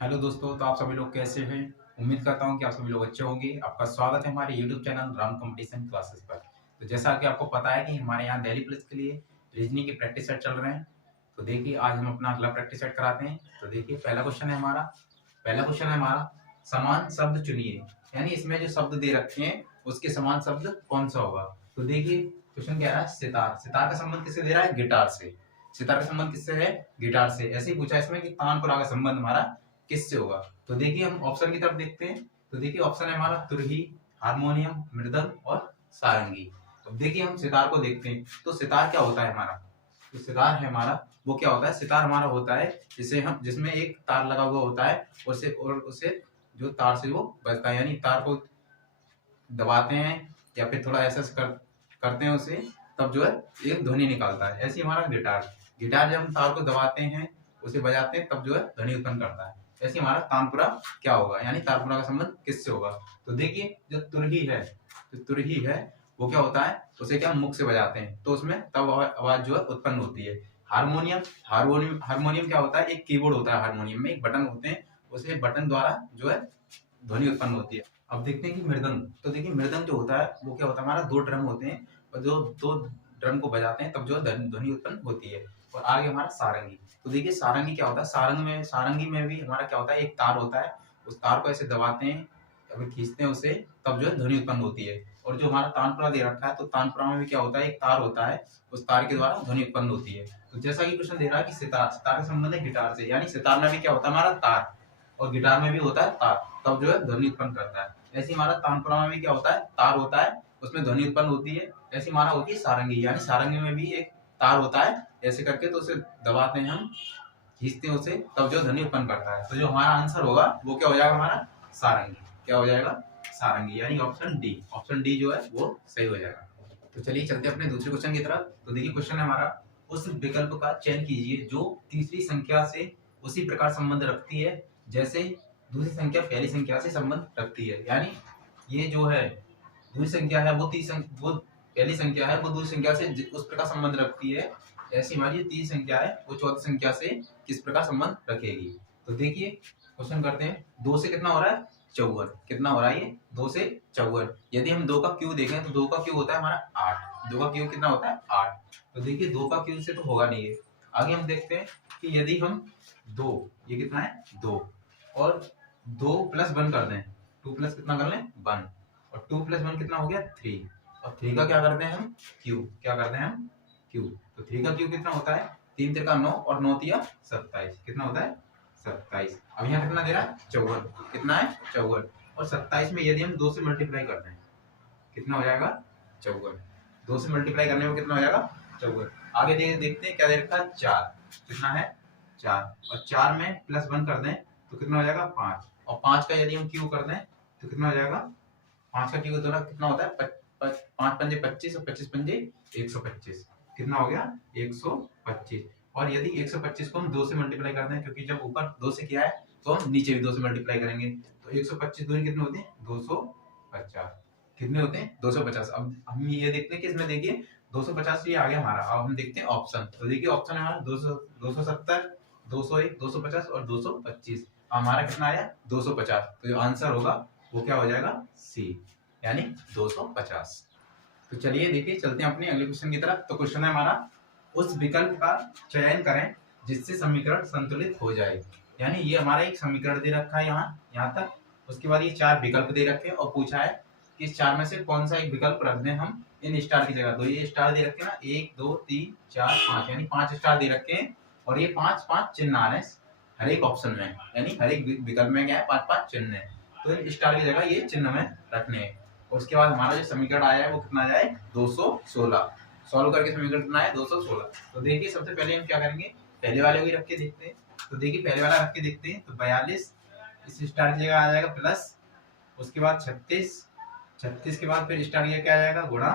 Hello दोस्तों, तो आप सभी लोग कैसे हैं। उम्मीद करता हूं कि आप सभी लोग अच्छे होंगे। आपका स्वागत है हमारे YouTube channel Ram competition classes पर। तो जैसा कि आपको पता है कि हमारे यहाँ डेली प्लस के लिए रीजनिंग के प्रैक्टिस सेट चल रहे हैं। तो देखिए आज हम अपना अगला प्रैक्टिस सेट कराते हैं। तो देखिए पहला क्वेश्चन है हमारा समान शब्द चुनिए। यानी इसमें जो शब्द दे रखे हैं उसके समान शब्द कौन सा होगा। तो देखिए क्वेश्चन क्या है, सितार। सितार का संबंध किससे दे रहा है, गिटार से। सितार का संबंध किससे है, गिटार से। ऐसे ही पूछा है इसमें कि तानपुरा का संबंध हमारा किससे होगा। तो देखिए हम ऑप्शन की तरफ देखते हैं। तो देखिए ऑप्शन है हमारा तुरही, हारमोनियम, मृदंग और सारंगी। तो देखिए हम सितार को देखते हैं। तो सितार क्या होता है हमारा, तो सितार है हमारा वो क्या होता है, सितार हमारा होता है जिसमें एक तार लगा हुआ होता है। उसे जो तार से वो बजता है, यानी तार को दबाते हैं या फिर थोड़ा ऐसा करते हैं उसे, तब जो है एक ध्वनि निकालता है। ऐसे ही हमारा गिटार, गिटार जब हम तार को दबाते हैं उसे बजाते हैं तब जो है ध्वनि उत्पन्न करता है। ऐसे ही हमारा तानपुरा क्या होगा, यानी तानपुरा का संबंध किससे होगा। तो देखिए जो तुरही है वो क्या होता है, उसे क्या मुख से बजाते हैं तो उसमें तब आवाज जो है उत्पन्न होती है। हारमोनियम क्या होता है, एक कीबोर्ड होता है। हारमोनियम में एक बटन होते हैं, उसे बटन द्वारा जो है ध्वनि उत्पन्न होती है। अब देखते हैं कि मृदंग। तो देखिए मृदंग जो होता है वो क्या होता है, हमारा दो ड्रम होते हैं और जो दो ड्रम को बजाते हैं तब जो ध्वनि उत्पन्न होती है। और आगे हमारा सारंगी। तो देखिए सारंगी क्या होता है, सारंगी में भी हमारा क्या होता है, एक तार होता है। उस तार को ऐसे दबाते हैं या फिर खींचते हैं उसे, तब जो है ध्वनि उत्पन्न होती है। और जो हमारा तानपुरा दे रखा है, तो तानपुरा में भी क्या होता है, एक तार होता है। उस तार के द्वारा ध्वनि उत्पन्न होती है। तो जैसा कि क्वेश्चन दे रहा है कि सितार, सितार का संबंध है गिटार से, यानी सितार में भी क्या होता है हमारा तार, और गिटार में भी होता है तार, तब जो है ध्वनि उत्पन्न करता है। ऐसे हमारा तानपुरा में भी क्या होता है, तार होता है, उसमें ध्वनि उत्पन्न होती है। ऐसी हमारा होती है सारंगी, यानी सारंगी में भी एक तार होता है, ऐसे करके तो उसे दबाते हैं हम, खींचते हैं उसे, तब जो ध्वनि उत्पन्न करता है। तो जो हमारा आंसर होगा वो क्या हो जाएगा, हमारा सारंगी। क्या हो जाएगा, सारंगी, यानी ऑप्शन डी जो है वो सही हो जाएगा। तो चलिए चलते हैं अपने दूसरे क्वेश्चन की तरफ। तो देखिए क्वेश्चन है हमारा, उस विकल्प का चयन कीजिए जो तीसरी संख्या से उसी प्रकार संबंध रखती है जैसे दूसरी संख्या पहली संख्या से संबंध रखती है। यानी ये जो है दूसरी संख्या है वो पहली संख्या है वो दूसरी संख्या से उस प्रकार संबंध रखती है। ऐसी हमारी ये तीसरी संख्या है वो चौथी संख्या से किस प्रकार संबंध रखेगी। तो देखिए क्वेश्चन करते हैं। दो से कितना हो रहा है, चौवन। कितना हो रहा है ये, दो से चौवन। यदि हम दो का क्यू देखें तो दो का क्यू होता है हमारा 8। दो का क्यू कितना होता है, 8। तो देखिए दो का क्यू से तो होगा नहीं है। आगे हम देखते हैं कि यदि हम दो, ये कितना है, दो, और दो प्लस वन कर दें, टू प्लस कितना कर लें, वन, और टू प्लस वन कितना हो गया, थ्री। और थ्री का क्या करते हैं हम, क्यू। क्या करते हैं हम, क्यू। तो थ्री का क्यू कितना होता है, तीन त्रिका नौ और नौ तिया 27। कितना होता है, 27। अब यहाँ कितना दे रहा है, चौवन। कितना है, चौवन। और 27 में यदि हम दो से मल्टीप्लाई कर दें कितना हो जाएगा, चौवन। दो से मल्टीप्लाई करने में कितना हो जाएगा, चौवन। आगे देखते हैं क्या दे रखा है, चार। कितना है, चार। और चार में प्लस वन कर दें तो कितना हो जाएगा, पांच। और पांच का यदि हम क्यू कर दें तो कितना हो जाएगा, पांच का क्यू कितना होता है, पांच पंजे 25 और 25 पंजे 125। कितना हो गया, 125। और यदि 125 को हम दो से मल्टीप्लाई करते हैं, क्योंकि जब ऊपर दो से किया है तो हम नीचे भी दो से मल्टीप्लाई करेंगे, तो 125 दूनी कितने होते हैं, 250। कितने होते हैं, 250। अब हम ये देखते हैं कि इसमें देखिए 250 ये आ गया हमारा। अब हम देखते हैं ऑप्शन। तो देखिए ऑप्शन है हमारा 200, 270, 201, 250 और 225। हमारा कितना आया, 250। तो जो आंसर होगा वो क्या हो जाएगा, सी, यानी 250। तो चलिए देखिए चलते हैं अपने अगले क्वेश्चन की तरफ। तो क्वेश्चन है हमारा, उस विकल्प का चयन करें जिससे समीकरण संतुलित हो जाए। यानी ये हमारा एक समीकरण दे रखा है यहाँ तक। उसके बाद ये चार विकल्प दे रखे हैं और पूछा है कि इस चार में से कौन सा एक विकल्प रख दें हम इन स्टार की जगह। तो ये स्टार दे रखे हैं ना, 1 2 3 4 5, यानी 5 स्टार दे रखे हैं। और ये 5 5 चिन्ह आ रहे हैं हर एक ऑप्शन में, यानी हर एक विकल्प में क्या है, 5 5 चिन्ह है। तो इन स्टार की जगह ये चिन्ह में रखने हैं। उसके बाद हमारा जो समीकरण आया है वो कितना आया है, 216। सॉल्व करके समीकरण कितना है, 216। तो देखिए सबसे पहले हम क्या करेंगे, पहले वाले को ही रख के देखते हैं। तो देखिए पहले वाला रख के देखते हैं। तो 42 इस स्टार की जगह आ जाएगा प्लस, उसके बाद 36, 36 के बाद फिर स्टार की क्या आ जाएगा, गुणा,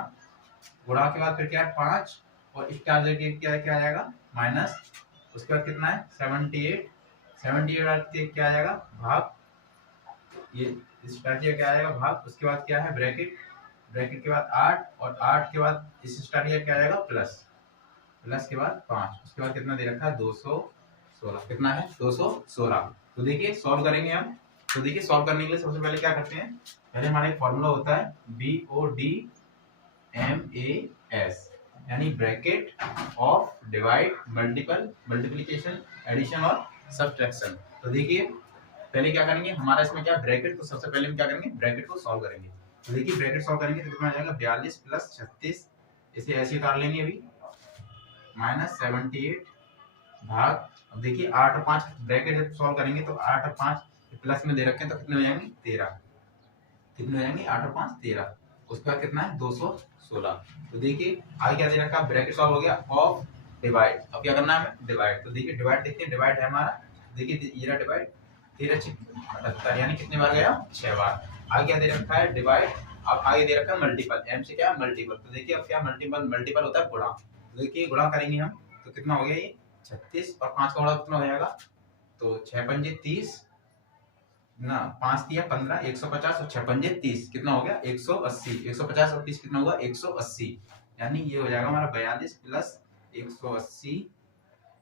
गुणा के बाद फिर क्या है 5, और स्टार जगह क्या क्या आ जाएगा, माइनस। उसके बाद कितना है 78, 78 क्या आ जाएगा, भाग। ये स्टार की क्या आ जाएगा, भाग। उसके बाद क्या है ब्रैकेट, ब्रैकेट के बाद 8, और 8 के बाद इस स्टार की क्या आ जाएगा, प्लस, प्लस के बाद 5। उसके बाद कितना दे रखा है, 216। कितना है, 216। तो देखिए सॉल्व करेंगे हम। तो देखिए सॉल्व करने के लिए सबसे पहले क्या करते हैं, पहले हमारा एक फॉर्मूला होता है BODMAS, यानी bracket of divide, multiple, multiplication, addition और सब्ट्रैक्शन। तो देखिए पहले क्या करेंगे, हमारा इसमें क्या ब्रैकेट, तो सबसे पहले हम क्या करेंगे, ब्रैकेट को सॉल्व करेंगे। तो देखिए ब्रैकेट सॉल्व करेंगे तो कितना आ जाएगा, 42 प्लस 36, इसे ऐसे उतार लेंगे अभी, माइनस 78 भाग, अब देखिए 8 और 5 ब्रैकेट जब सॉल्व करेंगे तो 8 और 5 प्लस में दे रखे हैं तो कितने हो जाएंगे 13, कितने हो जाएंगे 8 और 5 13, उसके बाद कितना है 216। तो देखिए आगे क्या दे रखा है, ब्रैकेट सॉल्व हो गया ऑफ डिवाइड, अब क्या करना है डिवाइड। तो देखिए डिवाइड देखते हैं, डिवाइड है हमारा, देखिए ये रहा डिवाइड, 13 78 यानी कितने बार गया 6 बार। आगे क्या दे रखा है डिवाइड, अब आगे दे रखा है मल्टीपल, एम से क्या मल्टीपल। तो देखिए अब क्या मल्टीपल, मल्टीपल होता है गुणा। तो देखिए गुणा करेंगे हम तो कितना हो गया ये 36 और 5 का गुणा कितना हो जाएगा, तो 6 पंजे 30 ना, 5 दिया 15, 150 और 6 पंजे 30, कितना हो गया 180, 150 और 30 कितना होगा 180, यानी ये हो जाएगा हमारा 42 प्लस 180,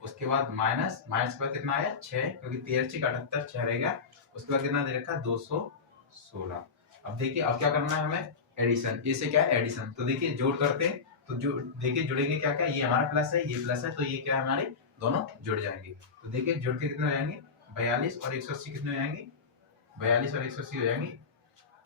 उसके बाद माइनस, माइनस पर कितना आया 6, क्योंकि 13 6 78 6 रहेगा, उसके बाद कितना दे रखा है 216। अब देखिए अब क्या करना है हमें एडिशन, ये से क्या है एडिशन। तो देखिए जोड़ करते हैं, तो जो देखिए जुड़ेंगे क्या क्या, ये हमारा प्लस है ये प्लस है, तो ये क्या है हमारे दोनों जुड़ जाएंगे। तो देखिए जुड़ के कितने हो जाएंगे 42 और 180 कितने हो जाएंगे, 42 और 180 हो जाएंगे,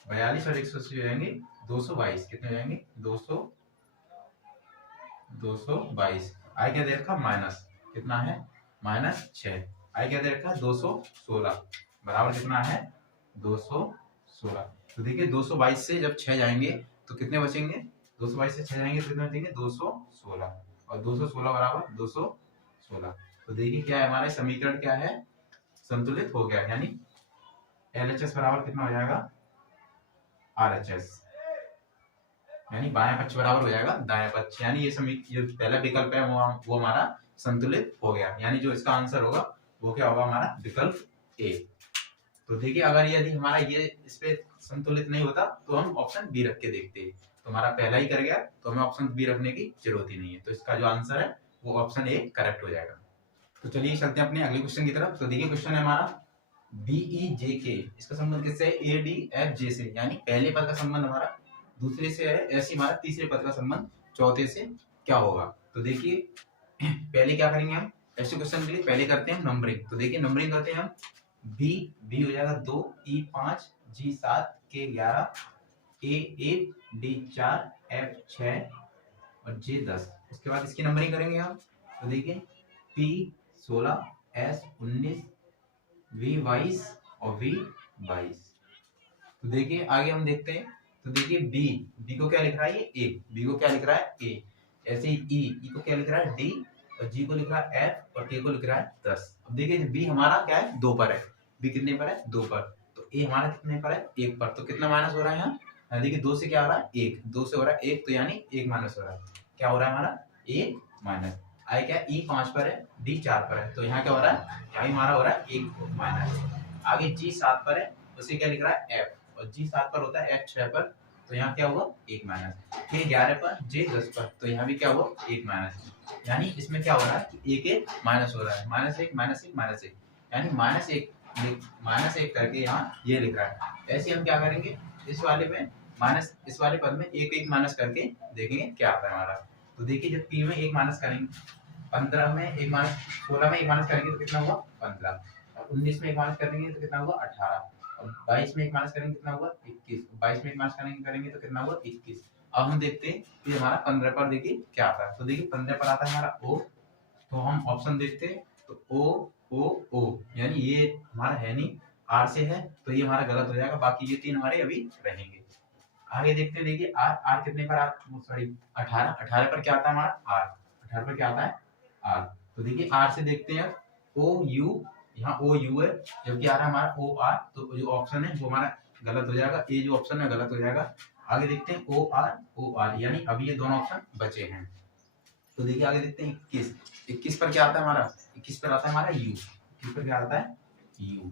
42 और 180 हो जाएंगे 222, कितने हो जाएंगे 222। आई क्या दे रखा माइनस, कितना है माइनस 6, आई क्या दे रखा 216 बराबर कितना है 216। तो देखिए 222 से जब 6 जाएंगे तो कितने बचेंगे, 222 से 6 जाएंगे तो कितने बचेंगे 216, और 216 बराबर 216। तो देखिए क्या है हमारा समीकरण क्या है, संतुलित हो गया, यानी LHS बराबर कितना हो जाएगा RHS, यानी बायां पक्ष बराबर हो जाएगा दायां पक्ष, यानी ये पहला विकल्प है वो हमारा संतुलित हो गया, यानी जो इसका आंसर होगा वो क्या होगा हमारा विकल्प ए। तो देखिए अगर यदि हमारा ये इस पे संतुलित नहीं होता तो हम ऑप्शन बी रख के देखते हैं, तो हमारा पहला ही कर गया तो हमें ऑप्शन बी रखने की जरूरत ही नहीं है, तो इसका जो आंसर है वो ऑप्शन ए करेक्ट हो जाएगा। तो चलिए चलते हैं अपने अगले क्वेश्चन की तरफ। तो देखिए क्वेश्चन है हमारा BEJK, इसका संबंध किससे है ADFJ से, यानी पहले पद का संबंध हमारा दूसरे से है, ऐसे हमारा तीसरे पद का संबंध चौथे से क्या होगा। तो देखिए पहले क्या करेंगे हम, ऐसे क्वेश्चन के लिए पहले करते हैं नंबरिंग। तो देखिए नंबरिंग करते हैं हम, बी हो जाएगा 2, E 5, G 7, K 11, A 1, D 4, F 6 और J 10। उसके बाद इसकी नंबरिंग करेंगे हम। तो देखिए P 16, S 19, V 22 और V 22। तो देखिए आगे हम देखते हैं। तो देखिए बी को क्या लिख रहा है ये ए, बी को क्या लिख रहा है ए, ऐसे ही ई को क्या लिख रहा है डी, और जी को लिख रहा है एफ, और के को लिख रहा है 10। अब देखिए बी हमारा क्या है 2 पर है, बी कितने पर है 2 पर, तो ए हमारा कितने पर है 1 पर, तो कितना माइनस हो रहा है यहाँ, देखिए 2 से क्या हो रहा है 1, 2 से हो रहा है 1, तो यानी 1 माइनस हो रहा है, क्या हो रहा है हमारा 1 माइनस। आई क्या ई 5 पर है, डी 4 पर है, तो यहाँ क्या हो रहा है, यहाँ हमारा हो रहा है 1 माइनस। आगे जी 7 पर है, उसे क्या लिख रहा है एफ, और जी 7 पर होता है एफ 6 पर, तो यहाँ क्या हुआ 1 माइनस। के 11 पर, जे 10 पर, तो यहाँ भी क्या हुआ 1 माइनस, यानी इसमें क्या हो रहा है कि एक माइनस हो रहा है, -1 -1 -1, यानी -1 करके यहाँ ये लिख रहा है। ऐसे हम क्या करेंगे इस वाले में माइनस, इस वाले पद में एक माइनस करके देखेंगे क्या आता है हमारा। तो देखिए जब पी में 1 माइनस करेंगे, 15 में 1 माइनस, 16 में 1 माइनस करेंगे तो कितना हुआ 15, और 19 में 1 माइनस करेंगे तो कितना हुआ 18, और 22 में 1 माइनस करेंगे कितना हुआ 21, 22 में 1 माइनस करेंगे तो कितना हुआ 21। अब हम देखते हैं कि हमारा 15 पर देखिए क्या आता है। तो देखिए 15 पर आता है हमारा ओ, तो हम ऑप्शन देखते हैं, तो ओ ओ ओ, यानी ये हमारा है नहीं, आर से है, तो ये हमारा गलत हो जाएगा, बाकी ये 3 हमारे अभी रहेंगे। आगे देखते हैं, देखिए आर, आर कितने पर, सॉरी 18, 18 पर क्या आता है हमारा आर, 18 पर क्या आता है आर। तो देखिए आर से देखते हैं ओ यू, यहाँ ओ यू है, जबकि आ रहा है हमारा ओ आर, तो जो ऑप्शन है वो हमारा गलत हो जाएगा, ए जो ऑप्शन है गलत हो जाएगा। आगे देखते हैं ओ आर, यानी अभी ये दोनों ऑप्शन बचे हैं। तो देखिए आगे देखते हैं 21, 21 पर क्या आता है हमारा, 21 पर आता है हमारा यू, 21 पर क्या आता है यू,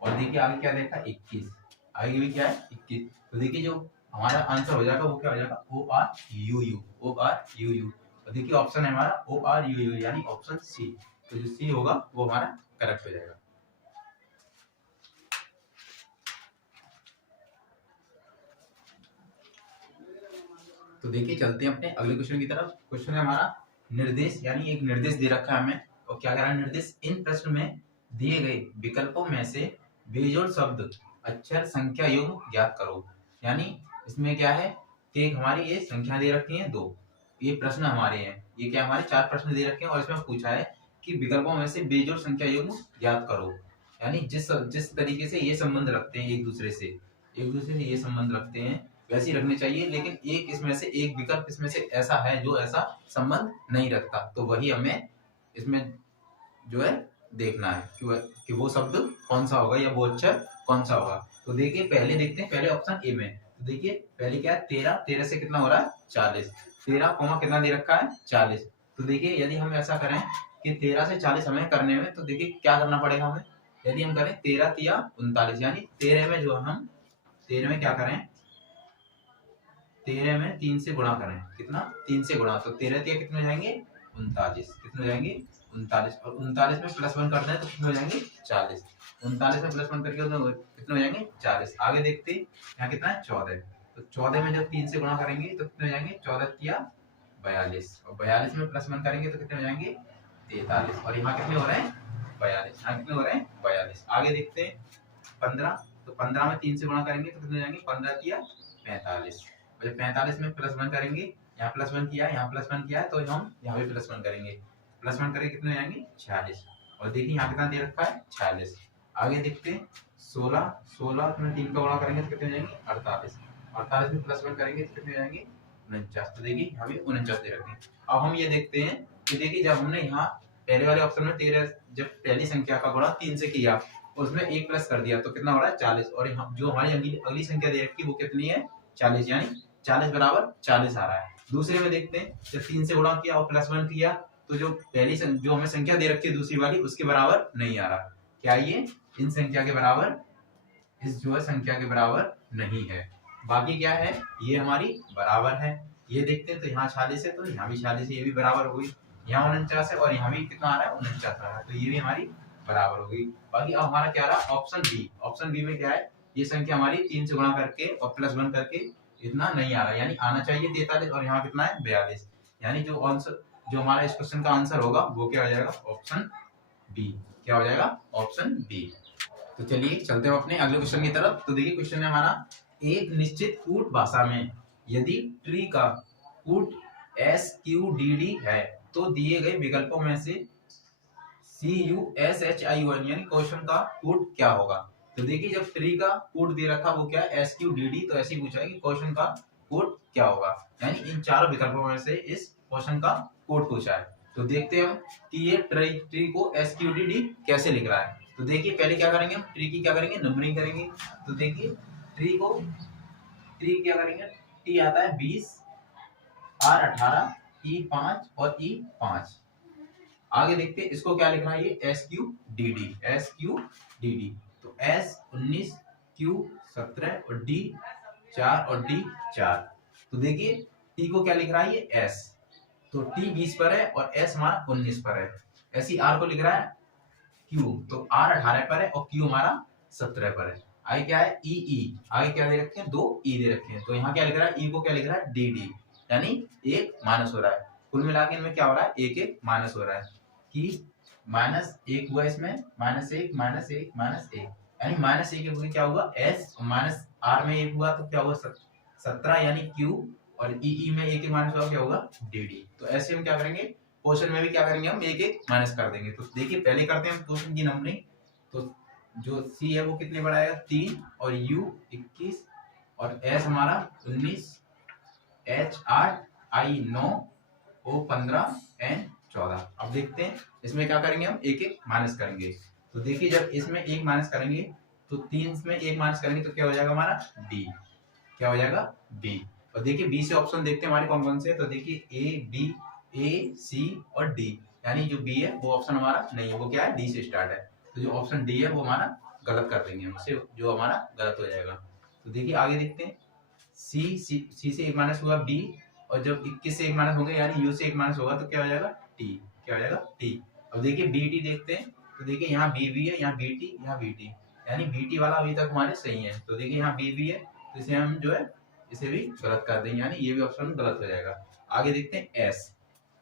और देखिए आगे क्या देखा 21, आगे भी क्या है 21। तो देखिए जो हमारा आंसर हो जाएगा वो क्या हो जाएगा O R U U, O R U U. तो देखिए ऑप्शन है हमारा ओ आर यू यू, यानी ऑप्शन सी, तो जो सी होगा वो हमारा करेक्ट हो जाएगा। तो देखिए चलते हैं अपने अगले क्वेश्चन की तरफ। क्वेश्चन है हमारा निर्देश, यानी एक निर्देश दे रखा है हमें, और क्या कह रहा है निर्देश, इन प्रश्न में दिए गए विकल्पों में से बेजोड़ शब्द अक्षर संख्या युग्म ज्ञात करो। यानी इसमें क्या है कि एक हमारी ये संख्या दे रखी है 2, ये प्रश्न हमारे हैं, ये क्या हमारे 4 प्रश्न दे रखे हैं, और इसमें पूछा है कि विकल्पों में से बेजोड़ संख्या युग्म ज्ञात करो। यानी जिस जिस तरीके से ये संबंध रखते हैं एक दूसरे से ये संबंध रखते हैं वैसे ही रखने चाहिए, लेकिन एक इसमें से एक विकल्प इसमें से ऐसा है जो ऐसा संबंध नहीं रखता, तो वही हमें इसमें जो है देखना है कि वो शब्द कौन सा होगा या वो अक्षर कौन सा होगा। तो देखिए पहले देखते हैं, पहले ऑप्शन ए में, तो देखिए पहले क्या है 13 से कितना हो रहा है 40, 13 कोमा कितना दे रखा है 40। तो देखिए यदि हम ऐसा करें कि 13 से 40 हमें करने में, तो देखिए क्या करना पड़ेगा हमें, यदि हम करें 13 तिया 39, यानी 13 में जो हम 13 में क्या करें, 13 में 3 से गुणा करें, कितना 3 से गुणा, तो 13 तिया कितने हो जाएंगे 39, कितने हो जाएंगे 39, और 39 में +1 करना है तो कितने हो जाएंगे 40, 39 में +1 करके कितने हो जाएंगे 40। आगे देखते यहाँ कितना है 14, तो 14 में जब 3 से गुणा करेंगे तो कितने हो जाएंगे 14 तिया 42, और 42 में +1 करेंगे तो कितने हो जाएंगे 43, और यहाँ कितने हो रहे हैं 42, यहाँ कितने हो रहे हैं 42। आगे देखते हैं 15, तो 15 में 3 से गुणा करेंगे तो कितने हो जाएंगे 15 तिया 45, और जब 45 में +1 करेंगे, यहाँ +1 किया है, यहाँ +1 किया है, तो हम यहाँ भी +1 करेंगे, +1 करके कितने हो जाएंगे 46, और देखिए यहाँ कितना दे रखा है 46। आगे देखते हैं 16 में 3 का गुणा करेंगे तो कितने हो जाएंगे 48, 48 में +1 करेंगे तो कितने हो जाएंगे 49, तो देखिए यहाँ भी 49 दे रखे हैं। अब हम ये देखते हैं कि देखिए जब हमने यहाँ पहले वाले ऑप्शन में 13 जब पहली संख्या का गुणा 3 से किया, उसमें 1 प्लस कर दिया तो कितना हो रहा है 40, और यहाँ जो हमारी अगली संख्या दे रखी है वो कितनी है 40, यानी 40 बराबर 40 आ रहा है। दूसरे में देखते हैं जब 3 से गुणा किया और +1 किया, तो जो पहली जो हमें संख्या दे रखी है दूसरी वाली उसके बराबर नहीं आ रहा, क्या ये इन संख्या के बराबर, इस जो है संख्या के बराबर नहीं है। बाकी क्या है ये हमारी बराबर है, ये देखते हैं तो यहाँ 46 है तो यहाँ भी 46 है, ये भी बराबर हो गई, यहाँ 49 है और यहाँ भी कितना आ रहा है 49 आ रहा है, तो ये भी हमारी बराबर हो गई। बाकी अब हमारा क्या रहा ऑप्शन बी, ऑप्शन बी में क्या है ये संख्या हमारी 3 से गुणा करके और +1 करके इतना नहीं आ रहा, यानी आना चाहिए 43 और यहाँ कितना है 42, यानी जो आंसर जो हमारा इस क्वेश्चन का आंसर होगा वो क्या हो जाएगा ऑप्शन बी, क्या हो जाएगा ऑप्शन बी। तो चलिए चलते हैं अपने अगले क्वेश्चन की तरफ। तो देखिए क्वेश्चन है हमारा, एक निश्चित कूट भाषा में यदि ट्री का कूट SQDD है तो दिए गए विकल्पों में से CUSHION यानी क्वेश्चन का कूट क्या होगा। तो देखिए जब ट्री का कूट दे रखा वो क्या है SQDD, तो ऐसे ही पूछा है कि क्वेश्चन का कूट क्या होगा, यानी इन चारों विकल्पों में से इस क्वेश्चन का कूट पूछा है। तो देखते हैं कि ये ट्री को SQDD कैसे लिख रहा है। तो देखिए पहले क्या करेंगे हम ट्री की क्या करेंगे नंबरिंग करेंगे। तो देखिए ट्री क्या करेंगे, टी आता है 20, R 18, E 5 और E 5। आगे देखते हैं इसको क्या लिख रहा है ये SQDD, तो S 19, Q 17 और D 4 और D 4। तो देखिए T को क्या लिख रहा है ये S, तो T 20 पर है और S हमारा 19 पर है। ऐसी R को लिख रहा है Q, तो R 18 पर है और Q हमारा 17 पर है। आगे क्या है E, आगे क्या दे रखे हैं 2 E दे रखे हैं, तो यहाँ क्या लिख रहा है E को क्या लिख रहा है DD, यानी 1 माइनस हो रहा है। कुल मिला के इनमें क्या हो रहा है 1 माइनस हो रहा है कि -1 हुआ इसमें, -1 -1 यानी -1 क्या हुआ S, माइनस R में 1 हुआ तो क्या हुआ 17 यानी Q, और E में 1 माइनस हुआ क्या होगा DD। तो ऐसे हम क्या करेंगे क्वेश्चन में भी क्या करेंगे हम 1 माइनस कर देंगे। तो देखिए पहले करते हैं हम क्वेश्चन की नंबरिंग। तो जो C है वो कितने बड़ा आएगा 3 और U 21 और S हमारा 19, H 8, I 9, O 15, N 14। अब देखते हैं इसमें क्या करेंगे हम 1 माइनस करेंगे। तो देखिए जब इसमें 1 माइनस करेंगे तो 3 में 1 माइनस करेंगे तो क्या हो जाएगा हमारा D, क्या हो जाएगा B। और देखिए B से ऑप्शन देखते हैं हमारे कौन कौन से, तो देखिए A, C और D, यानी जो B है वो ऑप्शन हमारा नहीं है, वो क्या है D से स्टार्ट है, तो जो ऑप्शन D है वो हमारा गलत कर देंगे हम इसे, जो हमारा गलत हो जाएगा। तो देखिए आगे देखते हैं C से 1 माइनस हुआ B, और जब 21 से 1 माइनस होगा यानी U से 1 माइनस होगा तो क्या हो जाएगा T, क्या हो जाएगा T। अब देखिए BT देखते हैं, तो देखिए यहाँ BB है, यहाँ BT, यहाँ BT, यानी BT वाला अभी तक हमारे सही है। तो देखिए यहाँ BB है तो इसे हम जो है इसे भी गलत कर देंगे, यानी ये भी ऑप्शन गलत हो जाएगा। आगे देखते हैं एस।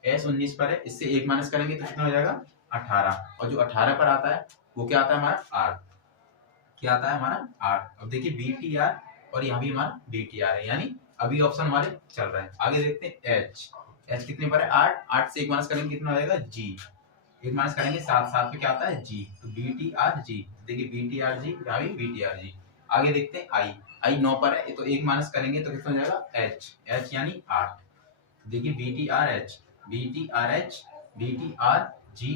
एस 19 पर है, इससे 1 माइनस करेंगे तो कितना हो जाएगा 18, और जो 18 पर आता है वो क्या आता है हमारा 8, क्या आता है हमारा 8। अब देखिए बी टी आर और यहाँ भी हमारा बी टी आर है, यानी अभी ऑप्शन हमारे चल रहे हैं। आगे देखते हैं एच। एच कितने पर है 8, 8 से 1 माइनस करेंगे कितना हो जाएगा जी, 1 माइनस करेंगे 7, 7 पे क्या आता है जी, तो बी टी आर जी। देखिए बी टी आर जी, यहाँ भी बी टी आर जी। आगे देखते हैं आई। आई 9 पर है तो 1 माइनस करेंगे तो कितना हो जाएगा एच, एच यानी 8। देखिए B T R H, B T R H, B T R G,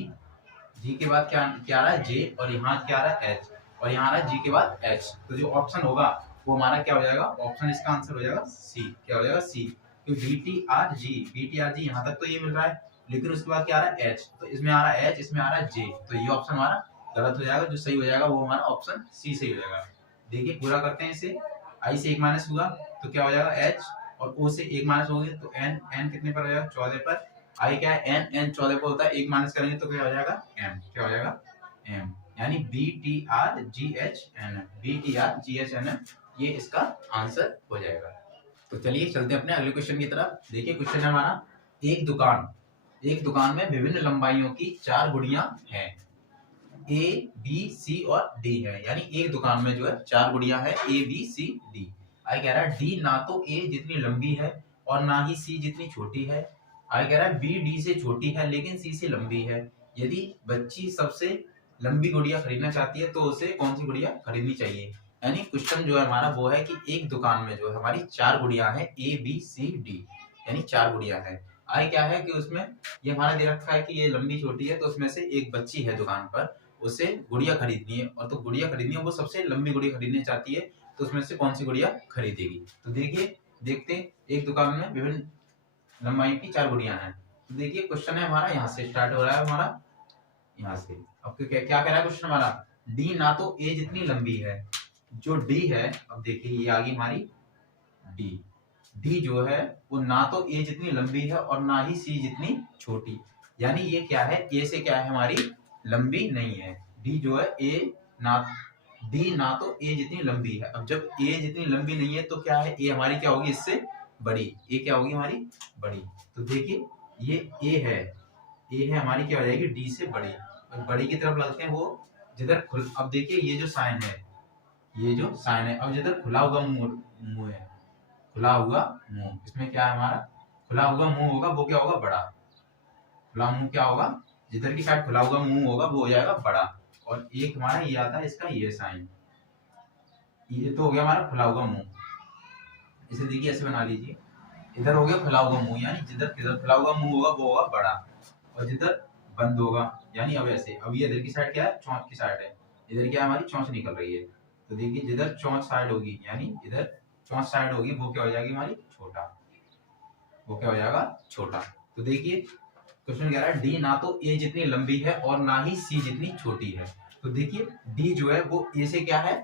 G के बाद क्या क्या आ रहा है जे, और यहाँ क्या आ रहा है एच, और यहाँ आ रहा है जी के बाद एच। तो जो ऑप्शन होगा वो हमारा क्या हो जाएगा, ऑप्शन इसका आंसर हो जाएगा सी। क्या हो जाएगा सी, क्योंकि B T R G, B T R G यहाँ तक तो ये मिल रहा है, लेकिन उसके बाद क्या आ रहा है एच, तो इसमें आ रहा है एच, इसमें आ रहा है जे, तो ये ऑप्शन हमारा गलत हो जाएगा। जो सही हो जाएगा वो हमारा ऑप्शन सी सही हो जाएगा। देखिए पूरा करते हैं इसे। आई से 1 माइनस हुआ तो क्या हो जाएगा एच, और ओ से 1 माइनस हो गया तो एन, एन कितने पर हो जाएगा 14 पर। आई क्या है एन, एन 14 पर होता है, 1 माइनस करेंगे तो क्या हो जाएगा एम, क्या हो जाएगा एम, यानी B T R G H N M, B T R G H N M, ये इसका आंसर हो जाएगा। तो चलिए चलते हैं अपने अगले क्वेश्चन की तरफ। देखिए क्वेश्चन है हमारा, एक दुकान में विभिन्न लंबाइयों की 4 गुड़ियां हैं, ए बी सी और डी है, यानी एक दुकान में जो है 4 गुड़ियां हैं ए बी सी डी। आई कह रहा है डी ना तो ए जितनी लंबी है और ना ही सी जितनी छोटी है। आई कह रहा है बी डी से छोटी है लेकिन सी से लंबी है। यदि बच्ची सबसे लंबी गुड़िया खरीदना चाहती है तो उसे कौन सी गुड़िया खरीदनी चाहिए। यानी क्वेश्चन जो है हमारा वो है कि एक दुकान में जो है हमारी 4 गुड़िया हैं ए बी सी डी, यानी 4 गुड़िया हैं। आई क्या है कि उसमें ये हमारा दे रखा है कि ये लंबी छोटी है, तो उसमें से एक बच्ची है दुकान पर, उसे गुड़िया खरीदनी है, और तो गुड़िया खरीदनी है वो सबसे लंबी गुड़िया खरीदनी चाहती है, तो उसमें से कौन सी गुड़िया खरीदेगी। तो देखिए देखते हैं, एक दुकान में विभिन्न लंबाई की 4 गुड़िया हैं। तो देखिए क्वेश्चन है हमारा यहाँ से स्टार्ट हो रहा है हमारा, यहाँ से। अब क्या कह रहा है क्वेश्चन हमारा, डी ना तो ए जितनी लंबी है, जो डी है, अब देखिए ये आ गई हमारी डी, डी जो है वो ना तो ए जितनी लंबी है और ना ही सी जितनी छोटी, यानी ये क्या है ए से क्या है हमारी लंबी नहीं है। डी जो है ए ना, डी ना तो ए जितनी लंबी है। अब जब ए जितनी लंबी नहीं है तो क्या है ए हमारी क्या होगी इससे बड़ी, ए क्या होगी हमारी बड़ी। तो देखिए ये ए है, ए है हमारी क्या हो जाएगी डी से बड़ी, और बड़ी की तरफ लगते हैं वो जिधर खुल। अब देखिए ये जो साइन है, ये जो साइन है, अब जिधर खुला हुआ मुंह है, खुला हुआ मुंह, इसमें क्या है हमारा खुला हुआ मुंह होगा वो क्या होगा बड़ा, खुला मुंह क्या होगा, जिधर की साइड खुला हुआ मुंह होगा वो हो जाएगा बड़ा। और एक हमारा ये आता है इसका ये साइन, ये तो हो गया हमारा खुला हुआ मुंह। इसे देखिए ऐसे बना लीजिए, इधर हो गया खुला हुआ मुंह, यानी जिधर किधर खुला हुआ मुंह होगा वो होगा बड़ा, और जिधर बंद होगा यानी अब ऐसे, अब ये इधर की साइड क्या है चोंच की साइड है, इधर क्या हमारी चोंच निकल रही है। तो देखिए जिधर चोंच साइड होगी, यानी इधर चोंच साइड होगी वो क्या हो जाएगी हमारी छोटा, वो क्या हो जाएगा छोटा। तो देखिए क्वेश्चन कह रहा है डी ना तो ए जितनी लंबी है और ना ही सी जितनी छोटी है। तो देखिए डी जो है वो ए से क्या है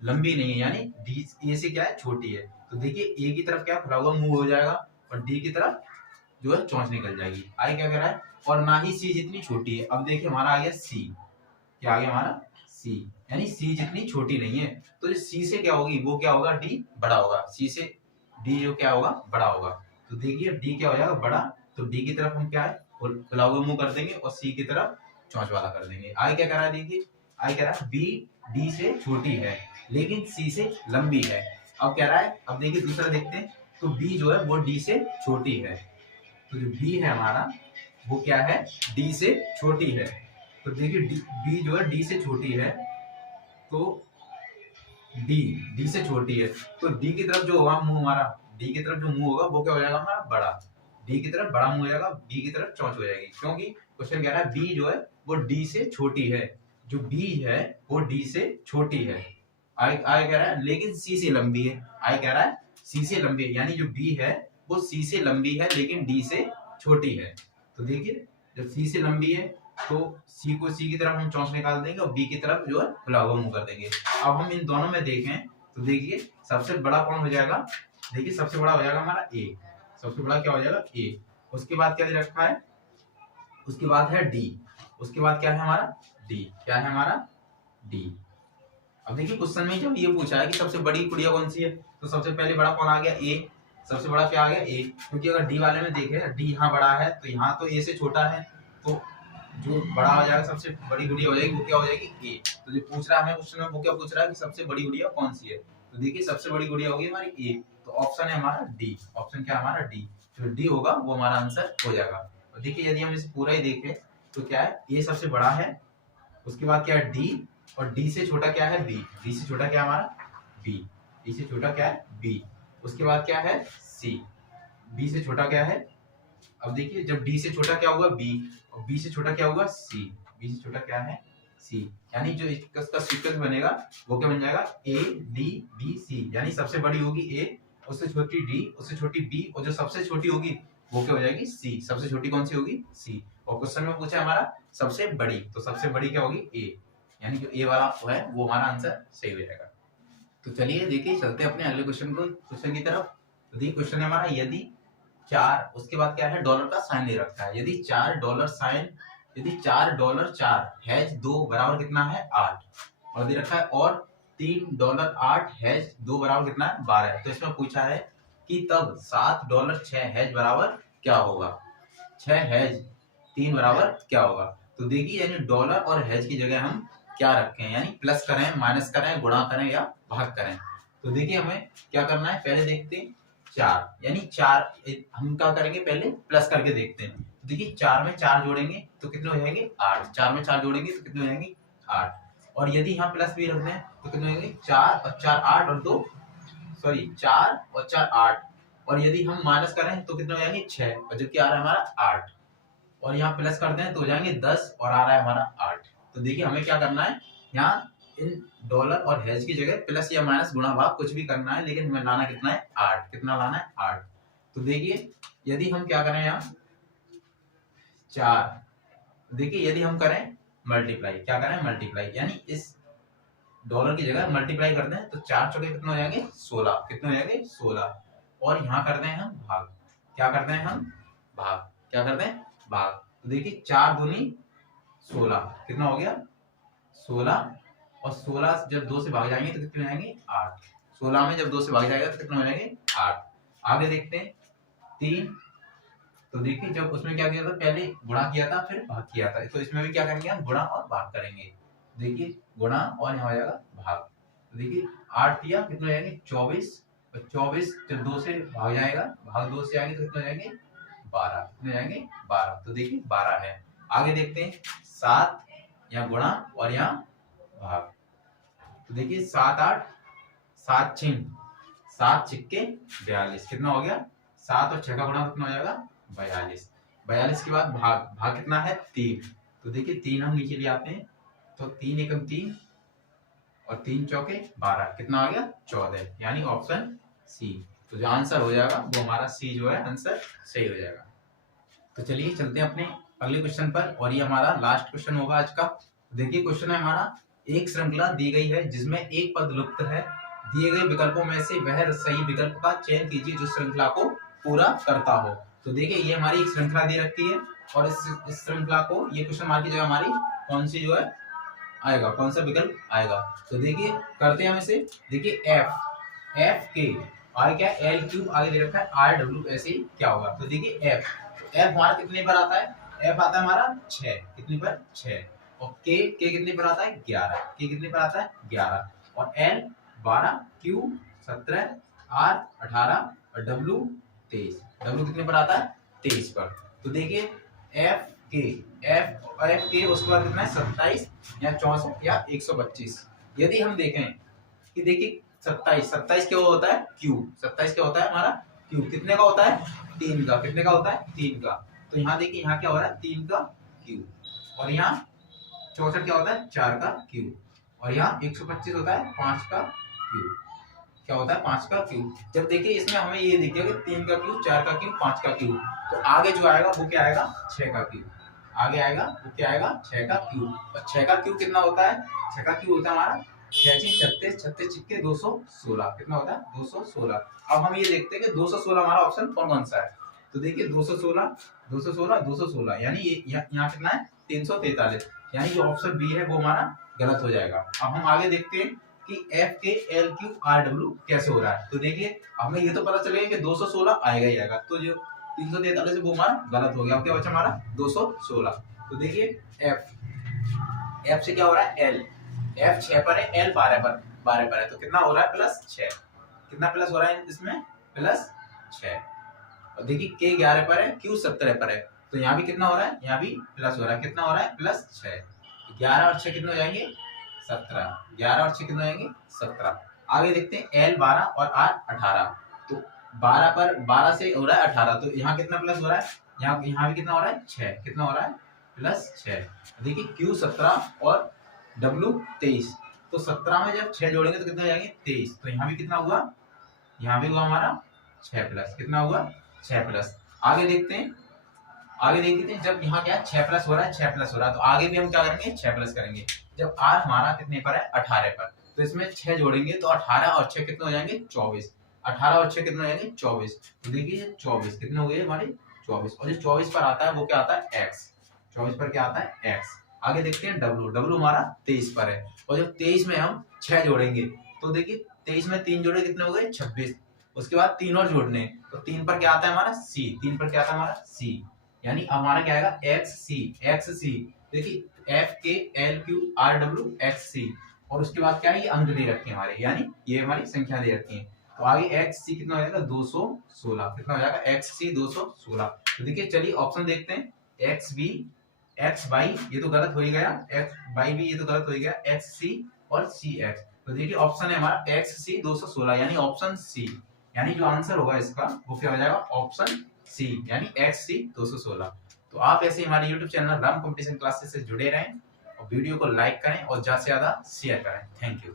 लंबी नहीं है, यानी डी ए से क्या है छोटी है। तो देखिए ए की तरफ क्या खुला हुआ मुंह हो जाएगा और डी की तरफ जो है चोंच निकल जाएगी। आई क्या कह रहा है और ना ही सी जितनी छोटी है। अब देखिए हमारा आ गया सी, क्या आ गया हमारा सी, यानी सी जितनी छोटी नहीं है। तो जो सी से क्या होगी वो क्या होगा डी बड़ा होगा, सी से डी जो क्या होगा बड़ा होगा। तो देखिए डी क्या हो जाएगा बड़ा, तो डी की तरफ हम क्या है खुला हुआ मुंह कर देंगे और सी की तरफ चोंच वाला कर देंगे। आई क्या कह रहा है देखिए, आई कह रहा है बी डी से छोटी है लेकिन सी से लंबी है। अब कह रहा है, अब देखिए दूसरा देखते हैं, तो बी जो है वो डी से छोटी है, तो जो बी है हमारा वो क्या है डी से छोटी है। तो देखिए बी जो है डी से छोटी है, तो डी से छोटी है, तो डी की तरफ जो होगा मुंह हमारा, डी की तरफ जो मुंह होगा वो क्या हो जाएगा हमारा बड़ा, डी की तरफ बड़ा मुंह हो जाएगा, बी की तरफ चौंच हो जाएगी, क्योंकि क्वेश्चन कह रहा है बी जो है वो डी से छोटी है, जो बी है वो डी से छोटी है। आई कह रहा है लेकिन सी से लंबी है, आई कह रहा है सी से लंबी है, यानी जो बी है वो सी से लंबी है लेकिन डी से छोटी है। तो देखिए जब सी से लंबी है तो सी को सी की तरफ हम चौंच निकाल देंगे और बी की तरफ जो है खुला हुआ मुंह कर देंगे। अब हम इन दोनों में देखें तो देखिए सबसे बड़ा कौन हो जाएगा, देखिए सबसे बड़ा हो जाएगा हमारा ए, सबसे बड़ा क्या हो जाएगा ए। उसके बाद क्या दे रखा है, उसके बाद है डी, उसके बाद क्या है हमारा डी, क्या है हमारा डी। अब देखिए क्वेश्चन में जब ये पूछा है कि सबसे बड़ी गुड़िया कौन सी है, तो सबसे पहले बड़ा कौन आ गया, ए। सबसे बड़ा क्या आ गया, ए। क्योंकि अगर डी वाले में देखे डी यहाँ बड़ा है तो यहाँ तो ए से छोटा है, तो जो बड़ा हो जाएगा सबसे बड़ी गुड़िया हो जाएगी वो क्या हो जाएगी, ए। तो जो पूछ रहा है क्वेश्चन में वो क्या पूछ रहा है कि सबसे बड़ी गुड़िया कौन सी है, तो देखिए सबसे बड़ी गुड़िया होगी हमारी ए। तो ऑप्शन है हमारा डी। ऑप्शन क्या है हमारा डी। जो डी होगा वो हमारा आंसर हो जाएगा। और देखिए यदि हम इसे पूरा ही देखें तो क्या है, ए सबसे बड़ा है, उसके बाद क्या है डी, और डी से छोटा क्या है, बी। डी से छोटा क्या है हमारा, बी। डी से छोटा क्या है, बी। उसके बाद क्या है, सी। बी से छोटा क्या है, अब देखिए जब डी से छोटा क्या होगा, बी, और बी से छोटा क्या होगा, सी। बी से छोटा क्या है, सी। यानी जो इसका सीक्वेंस बनेगा वो क्या बन जाएगा, ए डी बी सी। यानी सबसे बड़ी होगी ए, उससे छोटी डी, उससे छोटी बी, और जो सबसे छोटी होगी वो क्या हो जाएगी, सी। सबसे छोटी कौन सी होगी, सी। और क्वेश्चन में पूछा हमारा सबसे बड़ी, तो सबसे बड़ी क्या होगी, ए। यानी जो ए वाला है वो हमारा आंसर सही हो जाएगा। तो चलिए देखिए चलते हैं अपने अगले क्वेश्चन की तरफ। तो देखिए क्वेश्चन है हमारा, यदि 4, उसके बाद क्या है, डॉलर का साइन दे रखा है। यदि $4 हैज 2 बराबर कितना है, 8, और दे रखा है, और $3 हैज 2 बराबर कितना है, 12 है। तो इसमें पूछा है कि तब $7 हैज बराबर क्या होगा, 6 हैज 3 बराबर क्या होगा। तो देखिए यानी डॉलर और हैज की जगह हम क्या रखें, यानी प्लस करें, माइनस करें, गुणा करें या भाग करें। तो देखिए हमें क्या करना है, पहले देखते हैं 4, यानी 4 हम क्या करेंगे, पहले प्लस करके देखते हैं। तो देखिए 4 में 4 जोड़ेंगे तो कितने हो जाएंगे, 8। 4 में 4 जोड़ेंगे तो कितने हो जाएंगे, 8। और यदि यहाँ प्लस भी रख दें तो कितने हो जाएंगे, 4 और 4 8 और 2 सॉरी 4 और 4 8। और यदि हम माइनस करें तो कितने हो जाएंगे, 6, और जबकि आ रहा है हमारा 8। और यहाँ प्लस करते हैं तो हो जाएंगे 10, और आ रहा है हमारा 8। तो देखिए हमें क्या करना है, यहाँ इन डॉलर और हैज की जगह प्लस या माइनस गुणा भाग कुछ भी करना है, लेकिन हमें लाना कितना है, 8। कितना लाना है, 8। तो देखिए यदि हम क्या करें, यहाँ 4, देखिए यदि हम करें मल्टीप्लाई, क्या करें, मल्टीप्लाई, यानी इस डॉलर की जगह मल्टीप्लाई करते हैं तो 4 चौके कितने हो जाएंगे, 16। कितने हो जाएंगे, 16। और यहाँ करते हैं हम भाग, क्या करते हैं हम, भाग, क्या करते हैं, भाग। तो देखिए 4 दूनी 16, कितना हो गया, 16। और 16 जब 2 से भाग जाएंगे तो कितने हो जाएंगे, 8। 16 में जब 2 से भाग जाएगा तो कितने हो जाएंगे, 8। आगे देखते हैं 3। तो देखिए जब उसमें क्या किया था, पहले गुणा किया था फिर भाग किया था, तो इसमें भी क्या करेंगे हम, गुणा और भाग करेंगे। देखिए गुणा और यहाँ हो जाएगा भाग। तो देखिए 8 दिया, कितने हो जाएंगे, 24। और 24 जब 2 से भाग जाएगा, भाग 2 से आएंगे तो कितने हो जाएंगे, 12। कितने हो जाएंगे, 12। तो देखिए 12 है। आगे देखते हैं 7, यहाँ गुणा और यहाँ भाग। तो देखिए 7 8, 7 6 7 छिक्के 42। कितना हो गया, 7 और 6 का गुणा कितना हो जाएगा, 42। 42 के बाद भाग, भाग कितना है, 3। तो देखिए 3 हम नीचे ले आते हैं, तो 3 एकम 3 और 3 चौके 12। कितना आ गया, 14। यानी ऑप्शन सी। तो जो आंसर हो जाएगा वो हमारा सी जो है आंसर सही हो जाएगा। तो चलिए चलते हैं अपने अगले क्वेश्चन पर, और ये हमारा लास्ट क्वेश्चन होगा आज का। देखिए क्वेश्चन है हमारा, एक श्रृंखला दी गई है जिसमें एक पद लुप्त है, दिए गए विकल्पों में से वह सही विकल्प का चयन कीजिए जो श्रृंखला को पूरा करता हो। तो देखिए ये हमारी एक श्रृंखला दे रखी है, और इस श्रृंखला को, ये क्वेश्चन मार्क की जगह हमारी कौन सी जो है आएगा, कौन सा विकल्प आएगा। तो देखिए करते हैं हम इसे। देखिए एफ के आगे क्या है, एल क्यूब आगे दे रखा है, आर डब्ल्यू, ऐसे ही क्या होगा। तो देखिए एफ हमारा कितने पर आता है, एफ आता है हमारा 6। कितने पर, 6। और के कितने पर आता है, 11। के कितने पर आता है, 11। और एल 12, क्यू 17, आर 18 और डब्ल्यू 23। डब्ल्यू कितने पर आता है, 23 पर। तो देखिए एफ के उसके बाद कितना है, 27 या 64 या 125। यदि हम देखें कि देखिए 27 क्या होता है, क्यू। 27 क्या होता है हमारा, क्यू। कितने का होता है, 3 का। कितने का होता है, 3 का। तो यहाँ देखिए यहाँ क्या हो रहा है, 3 का क्यू। और यहाँ 64 क्या होता है, 4 का क्यू। और यहाँ 125 होता है 5 का क्यू। क्या होता है, 5 का क्यू। जब देखिए इसमें हमें ये देखिए कि 3 का क्यू, 4 का क्यू, 5 का क्यू, तो आगे जो आएगा वो क्या आएगा, 6 का क्यू। आगे आएगा वो क्या आएगा, 6 का क्यू। और 6 का क्यू कितना होता है, 6 का क्यू होता है हमारा 6 36, 36 छिक्के 216। कितना होता है, 216। अब हम ये देखते हैं कि 216 हमारा ऑप्शन कौन सा है। तो देखिए 216 यानी ये यहाँ कितना है, 343। यानी जो ऑप्शन बी है वो हमारा गलत हो जाएगा। अब हम आगे देखते हैं कि एफ के एल क्यू आर डब्ल्यू कैसे हो रहा है। तो देखिए हमें ये तो पता चलेगा कि 216 आएगा ही आएगा, तो जो 343 वो हमारा गलत हो गया। क्या बचा हमारा 216। तो देखिए एफ से क्या हो रहा है एल, एफ 6 पर है, एल 12 पर है, तो कितना हो रहा है +6। कितना प्लस हो रहा है इसमें +6। और देखिए के 11 पर है, क्यू 17 पर है, तो यहाँ भी कितना हो रहा है, यहाँ भी प्लस हो रहा है। कितना हो रहा है +6। 11 और 6 कितने हो जाएंगे 17। 11 और 6 कितने हो जाएंगे 17। आगे देखते हैं एल 12 और आर 18। तो 12 पर 12 से हो रहा है 18, तो यहाँ कितना प्लस हो रहा है, यहाँ भी कितना हो रहा है 6। कितना हो रहा है +6। देखिए क्यू 17 और डब्ल्यू 23, तो 17 में जब 6 जोड़ेंगे तो कितना हो जाएंगे 23। तो यहाँ भी कितना हुआ, यहाँ भी हुआ हमारा 6+। कितना हुआ 6+। आगे देखते हैं, जब यहाँ क्या 6+ हो रहा है, 6+ हो रहा है, तो आगे भी हम क्या करेंगे 6+ करेंगे। जब आर हमारा कितने पर है 18 पर, तो इसमें 6 जोड़ेंगे तो 18 और 6 कितने हो जाएंगे 24। 18 और 6 कितने हो जाएंगे 24। तो देखिए 24 कितने हो गए हमारे 24। और जो 24 पर आता है वो क्या आता है x। 24 पर क्या आता है x। आगे देखते हैं डब्ल्यू हमारा 23 पर है, और जब 23 में हम 6 जोड़ेंगे तो देखिए 23 में 3 जोड़े कितने हो गए 26। उसके बाद 3 और जोड़ने, तो 3 पर क्या आता है हमारा c। 3 पर क्या आता है हमारा c, यानी हमारा क्या आएगा XC। देखिए एफ के L Q R W XC, और उसके बाद क्या है ये अंक दे रखे हैं हमारे, यानी ये हमारी संख्या दे रखी है। तो आगे XC कितना हो जाएगा 216। कितना हो जाएगा XC 216। तो देखिए चलिए ऑप्शन देखते हैं, x बाई ये तो गलत हो ही गया, x बाई भी ये तो गलत हो ही गया, XC और CX। तो देखिए ऑप्शन है हमारा XC 216, यानी ऑप्शन सी, यानी जो आंसर होगा इसका वो क्या हो जाएगा ऑप्शन सी, यानी XC 216। तो आप ऐसे हमारे YouTube channel Ram competition classes से जुड़े रहें और वीडियो को लाइक करें और ज्यादा से ज्यादा शेयर करें। Thank you.